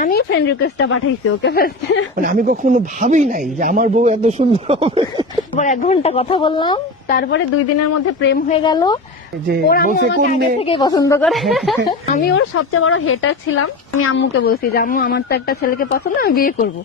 আমি ফ্রেন্ড রিকোয়েস্টটা পাঠাইছি okay first. মানে আমি কখনো ভাবি নাই যে আমার বউ এত সুন্দর হবে। তারপর 1 ঘন্টা কথা বললাম, তারপরে 2 দিনের মধ্যে প্রেম হয়ে গেল। যে ওর আম্মু বলছে আমাকে কোন আগে মেয়ে থেকেই পছন্দ করে। আমি ওর সবচেয়ে বড় হেটার ছিলাম। আমি আম্মুকে বলছি যে আম্মু আমার তো একটা ছেলেকে পছন্দ, আমি বিয়ে করবো।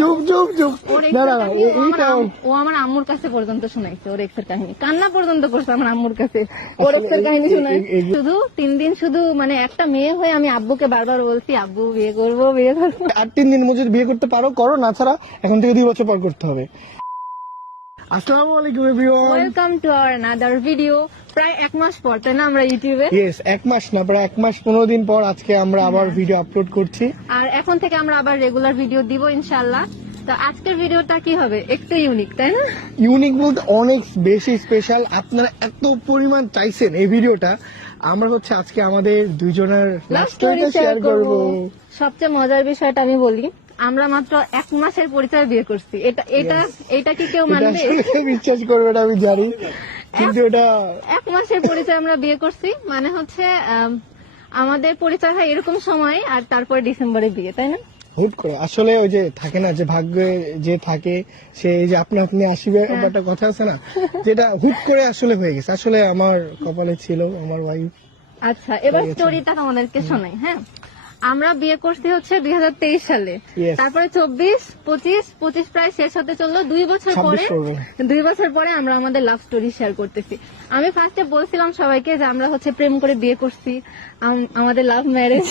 চুপ চুপ চুপ ওর না এক্সের না কাহিনী এইটা ও আমার আম্মুর কাছে পর্যন্ত শোনাইছে। ওর এক্সের কাহিনী কান্না পর্যন্ত করছে আমার আম্মুর কাছে। ওর এক্সের কাহিনী শোনাই শুধু 3 দিন শুধু মানে একটা মেয়ে হয়ে আমি আব্বুকে বারবার বলছি আব্বু বিয়ে করবো বিয়ে করবো। 8-3 দিন মধ্যে বিয়ে করতে পারো করো, না ছাড়া এখন থেকে 2 বছর পর করতে হবে। আসসালামু আলাইকুম everyone, welcome to our another video. প্রায় 1 মাস পর তাই না আমরা ইউটিউবে? ইয়েস 1 মাস না প্রায় 1 মাস 15 দিন পর আজকে আমরা আবার ভিডিও আপলোড করছি। আর এখন থেকে আমরা আবার রেগুলার ভিডিও দিব ইনশাআল্লাহ। তো আজকের ভিডিওটা কি হবে? একটু ইউনিক তাই না? ইউনিক বলতে অনেক বেশি স্পেশাল। আপনারা এত পরিমাণ চাইছেন এই ভিডিওটা, আমরা হচ্ছে আজকে আমাদের দুইজনের লাভ লাভ স্টোরি স্টোরিটা শেয়ার শেয়ার করব। করব। সবচেয়ে মজার বিষয়টা আমি বলি, আমরা মাত্র 1 মাসের পরিচয় বিয়ে করছি। এটা কি কেউ এটা মানবে? আসলে বিশ্বাস করবে না আমি জানি, কিন্তু এটা 1 মাসের পরিচয় আমরা বিয়ে করছি মানে হচ্ছে আমাদের পরিচয় হয় এরকম সময়, আর তারপরে ডিসেম্বরে বিয়ে, তাই না? হুট করে আসলে ওই যে থাকে না যে ভাগ্যে যে থাকে সে এই যে আপনি আপনি আসিবে, একটা কথা আছে না, যেটা হুট করে আসলে হয়ে গেছে। আসলে আমার কপালে ছিল আমার ওয়াইফ। আচ্ছা, এবার স্টোরিটা তোমাদেরকে শোনাই। হ্যাঁ, আমরা বিয়ে করছি হচ্ছে 2023 সালে। Yes. তারপরে 24 প্রায় শেষ হতে চললো। 2 বছর 26 পরে করবে। 2 বছর পরে আমরা আমাদের লাভ স্টোরি শেয়ার করতেছি। আমি ফার্স্টে বলছিলাম সবাইকে যে আমরা হচ্ছে প্রেম করে বিয়ে করছি, আমাদের লাভ ম্যারেজ,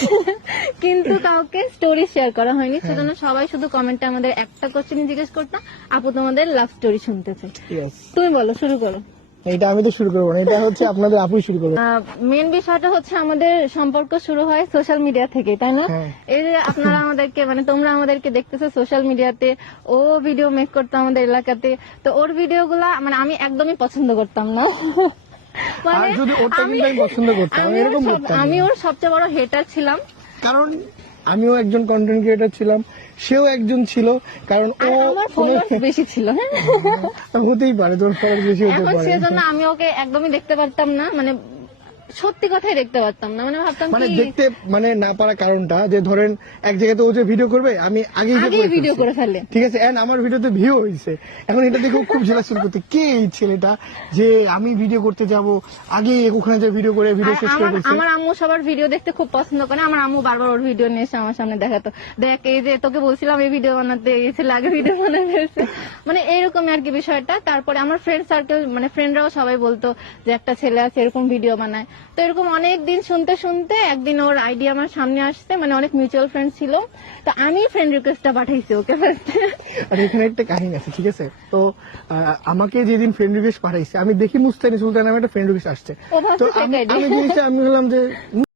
কিন্তু কাউকে স্টোরি শেয়ার করা হয়নি। সেজন্য সবাই শুধু কমেন্টে আমাদের একটা কোশ্চেন জিজ্ঞেস করতাম, আপু তোমাদের লাভ স্টোরি শুনতে চাই। Yes. তুমি বলো, শুরু করো। এটা আমি তো শুরু করবো না, এটা হচ্ছে আপনাদের আপুই শুরু করবে। মেন বিষয়টা হচ্ছে আমাদের সম্পর্ক শুরু হয় সোশ্যাল মিডিয়া থেকে, তাই না? হ্যাঁ। এই যে আপনারা আমাদেরকে মানে তোমরা আমাদেরকে দেখতেছো সোশ্যাল মিডিয়াতে, ও ভিডিও মেক করতো আমাদের এলাকাতে। তো ওর ভিডিওগুলা মানে আমি একদমই পছন্দ করতাম না। আর যদি ওটা কিন্তু আমি পছন্দ করতাম, আমি এরকম করতাম না। আমি ওর সবচেয়ে বড় হেটার ছিলাম। কারণ আমিও একজন কন্টেন্ট ক্রিয়েটর ছিলাম, সেও একজন ছিল। কারণ ও আর আমার ফলোয়ার্স বেশি ছিল। হ্যাঁ, হতেই পারে, তোর ফলোয়ার বেশি হতে এখন পারে। সেজন্য আমি ওকে একদমই দেখতে পারতাম না, মানে সত্যি কথাই দেখতে পারতাম না। মানে ভাবতাম মানে কি দেখতে মানে না পারা কারণটা যে ধরেন এক জায়গাতে ও যে ভিডিও করবে আমি আগেই ভিডিও করে ফেলে। ঠিক আছে, এন্ড আমার ভিডিওতে ভিউ হয়েছে। এখন এটা দেখে ও খুব জেলা শুরু করতে, কে এই ছেলেটা যে আমি ভিডিও করতে যাব আগে ওখানে যে ভিডিও করে ভিডিও আর শেষ করে দিচ্ছে। আমার আম্মু সবার ভিডিও দেখতে খুব পছন্দ করে। আমার আম্মু বারবার ওর ভিডিও নিয়ে এসে আমার সামনে দেখাতো, দেখ এই যে তোকে বলছিলাম এই ভিডিও বানাতে, এই ছেলে আগে ভিডিও বানাতে ফেলছে। মানে এইরকম আর কি বিষয়টা। তারপরে আমার ফ্রেন্ড সার্কেল মানে ফ্রেন্ডরাও সবাই বলতো যে একটা ছেলে আছে এরকম ভিডিও বানায়। তো এরকম অনেক দিন শুনতে শুনতে একদিন ওর আইডিয়া আমার সামনে আসছে, মানে অনেক মিউচুয়াল ফ্রেন্ড ছিল। তো আমি ফ্রেন্ড রিকোয়েস্টটা পাঠাইছি ওকে ফার্স্ট। আর এখানে একটা কাহিনী আছে, ঠিক আছে? তো আমাকে যেদিন ফ্রেন্ড রিকোয়েস্ট পাঠাইছে আমি দেখি মুস্তানি সুলতান নামে একটা ফ্রেন্ড রিকোয়েস্ট আসছে। ও ভাবছে তো সেটাই। আমি জিনিসটা আমি বললাম যে